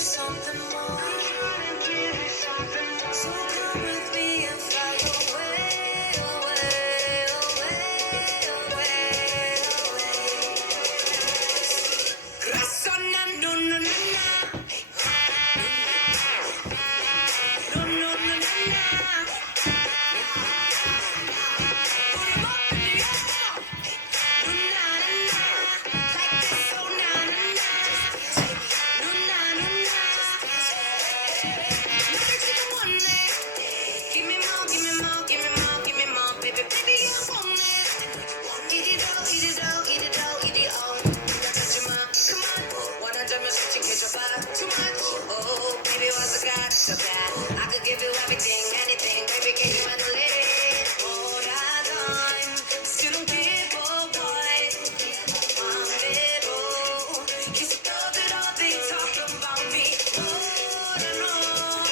something more. So come with me and fly away, away, away, away, away. Rasona no no no no, no no no no no. Put 'em up in the air, no na na na, like this, oh na na na, no na na na. Let me take one day. Give me more, give me more, give me more, give me more, baby, baby, I want it. Eat it all, eat it all, eat it all, eat it all. I got your mind, come on. Wanna jump your switch and get your vibe too much? Oh, baby, what's the got so bad? I could give you everything, anything, baby, can you handle it? All that time, still don't give up, boy. I'm little. Kiss the girl that all they talk about me. Oh, I know.